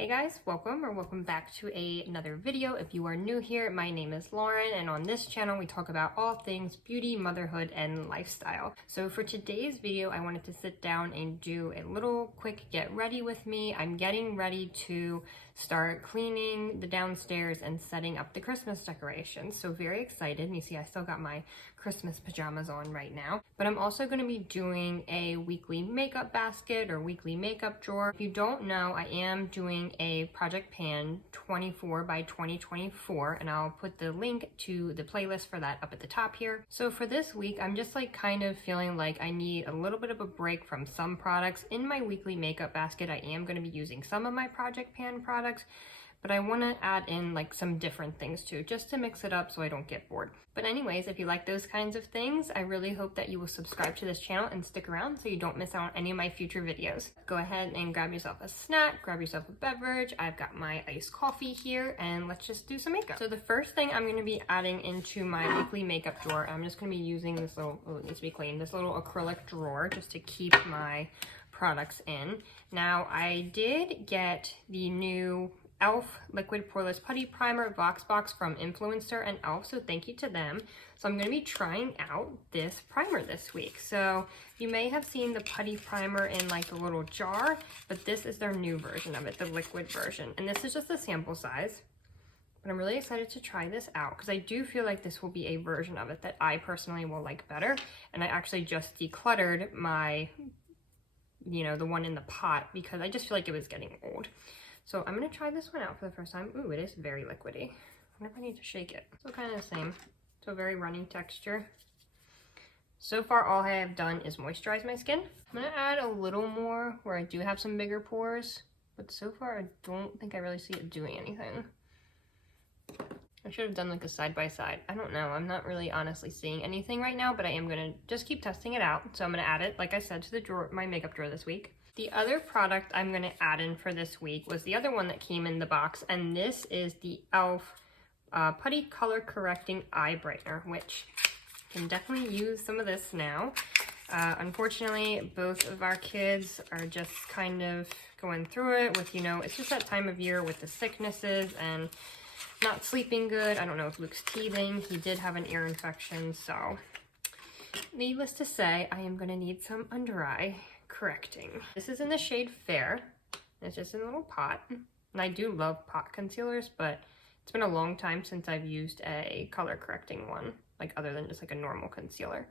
Hey guys, welcome back to another video. If you are new here, my name is Lauren, and on this channel we talk about all things beauty, motherhood, and lifestyle. So for today's video, I wanted to sit down and do a little quick get ready with me. I'm getting ready to start cleaning the downstairs and setting up the Christmas decorations. So very excited. And you see I still got my Christmas pajamas on right now. But I'm also going to be doing a weekly makeup basket or weekly makeup drawer. If you don't know, I am doing a Project Pan 24 by 2024, and I'll put the link to the playlist for that up at the top here. So for this week, I'm just like kind of feeling like I need a little bit of a break from some products. In my weekly makeup basket, I am going to be using some of my Project Pan products, but I want to add in like some different things too, just to mix it up so I don't get bored. But anyways, if you like those kinds of things, I really hope that you will subscribe to this channel and stick around so you don't miss out on any of my future videos. Go ahead and grab yourself a snack, grab yourself a beverage. I've got my iced coffee here, and let's just do some makeup. So the first thing I'm going to be adding into my weekly makeup drawer, I'm just going to be using this little, oh, it needs to be clean, this little acrylic drawer just to keep my products in. Now I did get the new e.l.f. Liquid Poreless Putty Primer Voxbox from Influencer and e.l.f., so thank you to them. So I'm going to be trying out this primer this week. So you may have seen the putty primer in like a little jar, but this is their new version of it, the liquid version. And this is just a sample size. But I'm really excited to try this out because I do feel like this will be a version of it that I personally will like better. And I actually just decluttered my, the one in the pot because I just feel like it was getting old. So I'm going to try this one out for the first time. Ooh, it is very liquidy. I wonder if I need to shake it. So kind of the same. So very runny texture. So far, all I have done is moisturize my skin. I'm going to add a little more where I do have some bigger pores. But so far, I don't think I really see it doing anything. I should have done like a side-by-side. I don't know. I'm not really honestly seeing anything right now, but I am going to just keep testing it out. So I'm going to add it, like I said, to the drawer, my makeup drawer this week. The other product I'm going to add in for this week was the other one that came in the box, and this is the e.l.f. Putty Color Correcting Eye Brightener, which can definitely use some of this now. Unfortunately, both of our kids are just kind of going through it with, it's just that time of year with the sicknesses and not sleeping good. I don't know if Luke's teething. He did have an ear infection, so needless to say, I am going to need some under eye correcting. This is in the shade Fair. It's just in a little pot. And I do love pot concealers, but it's been a long time since I've used a color correcting one, like other than just like a normal concealer.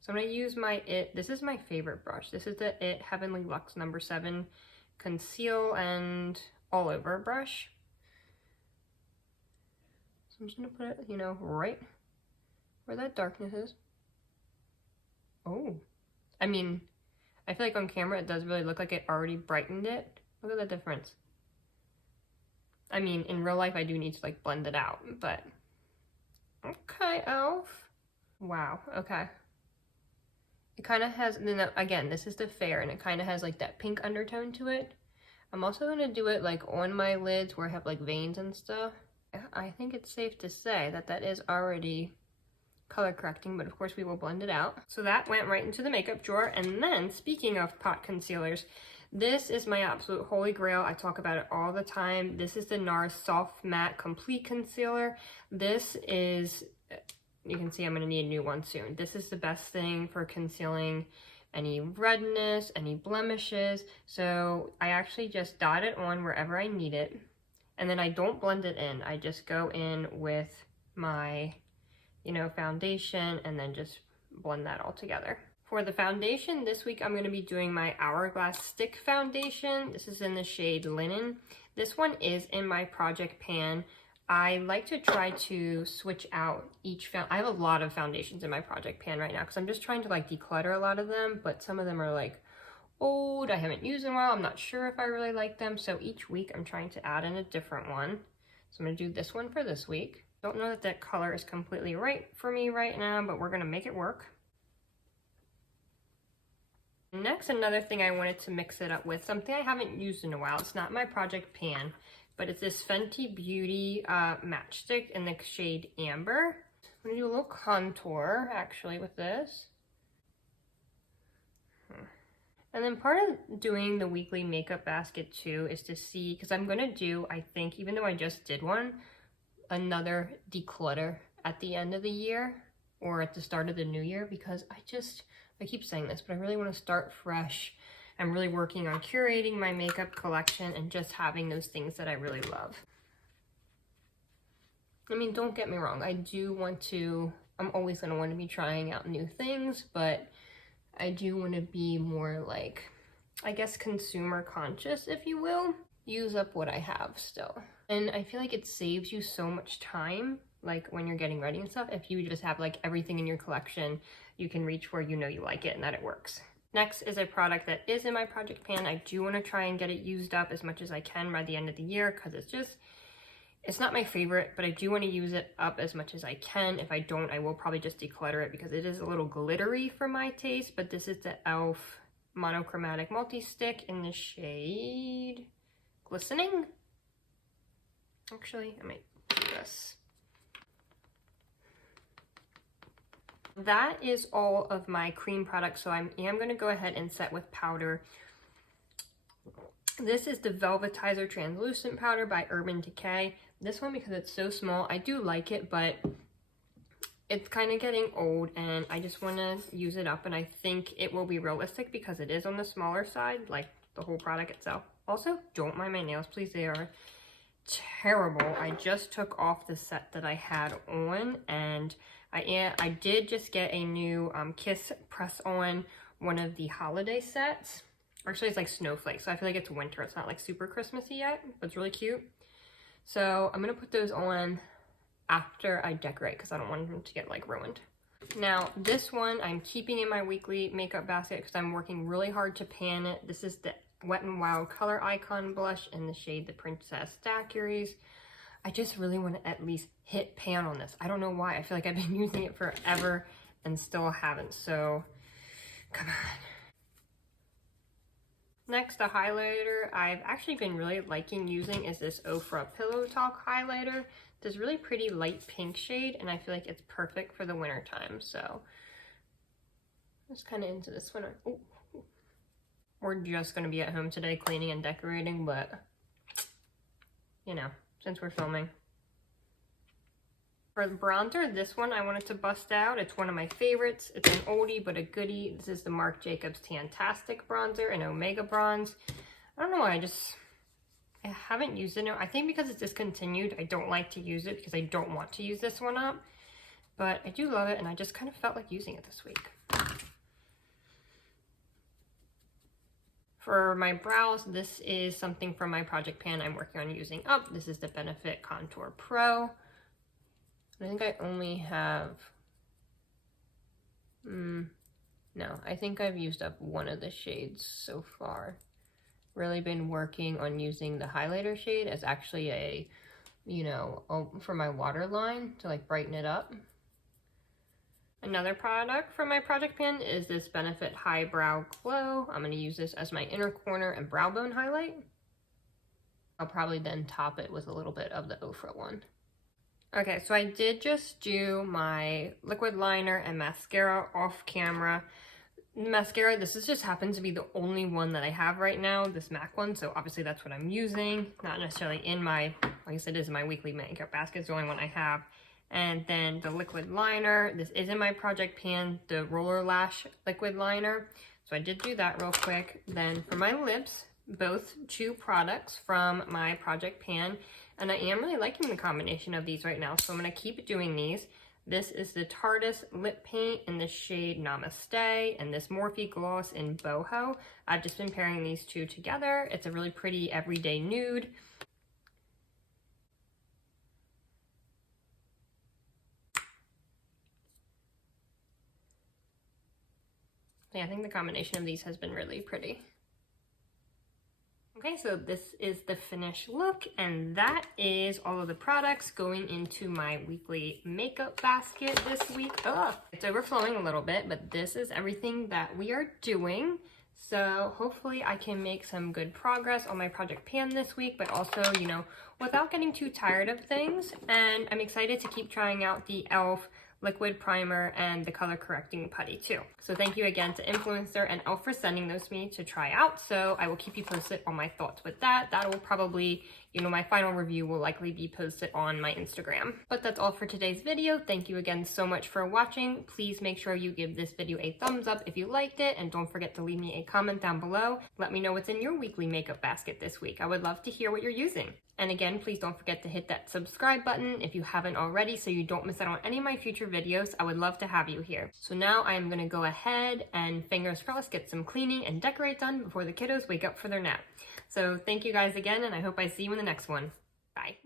So I'm going to use my this is my favorite brush. This is the Heavenly Luxe No. 7 Conceal and All Over brush. So I'm just going to put it, right where that darkness is. Oh, I mean, I feel like on camera it does really look like it already brightened it. Look at the difference. I mean, in real life I do need to like blend it out, but okay, e.l.f. Wow, okay. It kind of has, again, this is the Fair, and it kind of has like that pink undertone to it. I'm also going to do it like on my lids where I have like veins and stuff. I think it's safe to say that that is already color correcting, but of course we will blend it out. So that went right into the makeup drawer. And then speaking of pot concealers, this is my absolute holy grail. I talk about it all the time. This is the NARS Soft Matte Complete Concealer. This is, you can see I'm going to need a new one soon. This is the best thing for concealing any redness, any blemishes. So I actually just dot it on wherever I need it. And then I don't blend it in. I just go in with my foundation and then just blend that all together. For the foundation this week, I'm going to be doing my Hourglass Stick Foundation. This is in the shade Linen. This one is in my Project Pan. I like to try to switch out each I have a lot of foundations in my Project Pan right now because I'm just trying to like declutter a lot of them, but some of them are like old, I haven't used in a while, I'm not sure if I really like them. So each week I'm trying to add in a different one. So I'm going to do this one for this week. Don't know that that color is completely right for me right now, but we're going to make it work. Next, another thing I wanted to mix it up with, something I haven't used in a while. It's not my Project Pan, but it's this Fenty Beauty matchstick in the shade Amber. I'm going to do a little contour actually with this. And then part of doing the weekly makeup basket too is to see, because I'm gonna do, I think, even though I just did one, another declutter at the end of the year or at the start of the new year, because I keep saying this, but I really want to start fresh. I'm really working on curating my makeup collection and just having those things that I really love. I mean, don't get me wrong, I'm always going to want to be trying out new things, but I do want to be more like, I guess, consumer conscious, if you will. Use up what I have still. And I feel like it saves you so much time, like when you're getting ready and stuff, if you just have like everything in your collection, you can reach where you know you like it and that it works. Next is a product that is in my project pan. I do want to try and get it used up as much as I can by the end of the year, because it's not my favorite, but I do want to use it up as much as I can. If I don't, I will probably just declutter it because it is a little glittery for my taste. But this is the e.l.f. Monochromatic Multi-Stick in the shade Glistening. Actually, I might do this. That is all of my cream products, so I am going to go ahead and set with powder. This is the Velvetizer Translucent Powder by Urban Decay. This one, because it's so small, I do like it, but it's kind of getting old and I just want to use it up, and I think it will be realistic because it is on the smaller side, like the whole product itself. Also, don't mind my nails, please. They are terrible. I just took off the set that I had on, and I did just get a new Kiss Press On, one of the holiday sets. Actually, it's like snowflakes, so I feel like it's winter. It's not like super Christmassy yet, but it's really cute. So I'm gonna put those on after I decorate because I don't want them to get like ruined. Now this one I'm keeping in my weekly makeup basket because I'm working really hard to pan it. This is the Wet n Wild Color Icon Blush in the shade The Princess Daiquiris. I just really want to at least hit pan on this. I don't know why. I feel like I've been using it forever and still haven't, so come on. Next, a highlighter I've actually been really liking using is this Ofra Pillow Talk highlighter. This really pretty light pink shade, and I feel like it's perfect for the winter time. So I'm just kind of into this one. Ooh. We're just going to be at home today cleaning and decorating, but you know, since we're filming. For the bronzer, this one I wanted to bust out. It's one of my favorites. It's an oldie but a goodie. This is the Marc Jacobs Tantastic Bronzer in Omega Bronze. I don't know why, I haven't used it. I think because it's discontinued, I don't like to use it because I don't want to use this one up. But I do love it, and I just kind of felt like using it this week. For my brows, this is something from my project pan I'm working on using up. This is the Benefit Contour Pro. I think I only have, no, I think I've used up one of the shades so far. Really been working on using the highlighter shade as actually a, for my waterline to like brighten it up. Another product from my project pan is this Benefit High Brow Glow. I'm going to use this as my inner corner and brow bone highlight. I'll probably then top it with a little bit of the Ofra one. Okay, so I did just do my liquid liner and mascara off camera. The mascara, this just happens to be the only one that I have right now, this MAC one, so obviously that's what I'm using. Not necessarily in my, like I said, this is my weekly makeup basket, it's the only one I have. And then the liquid liner, this is in my project pan, the Roller Lash liquid liner. So I did do that real quick. Then for my lips, both two products from my project pan. And I am really liking the combination of these right now, so I'm going to keep doing these. This is the Tardis Lip Paint in the shade Namaste, and this Morphe Gloss in Boho. I've just been pairing these two together. It's a really pretty everyday nude. Yeah, I think the combination of these has been really pretty. Okay, so this is the finished look, and that is all of the products going into my weekly makeup basket this week. Ugh, it's overflowing a little bit, but this is everything that we are doing. So hopefully I can make some good progress on my project pan this week, but also, without getting too tired of things. And I'm excited to keep trying out the e.l.f. liquid primer, and the color correcting putty too. So thank you again to Influencer and Elf for sending those to me to try out. So I will keep you posted on my thoughts with that. That will probably, my final review will likely be posted on my Instagram. But that's all for today's video. Thank you again so much for watching. Please make sure you give this video a thumbs up if you liked it, and don't forget to leave me a comment down below. Let me know what's in your weekly makeup basket this week. I would love to hear what you're using. And again, please don't forget to hit that subscribe button if you haven't already so you don't miss out on any of my future videos. I would love to have you here. So now I am going to go ahead and fingers crossed get some cleaning and decorate done before the kiddos wake up for their nap. So thank you guys again, and I hope I see you in the next one. Bye.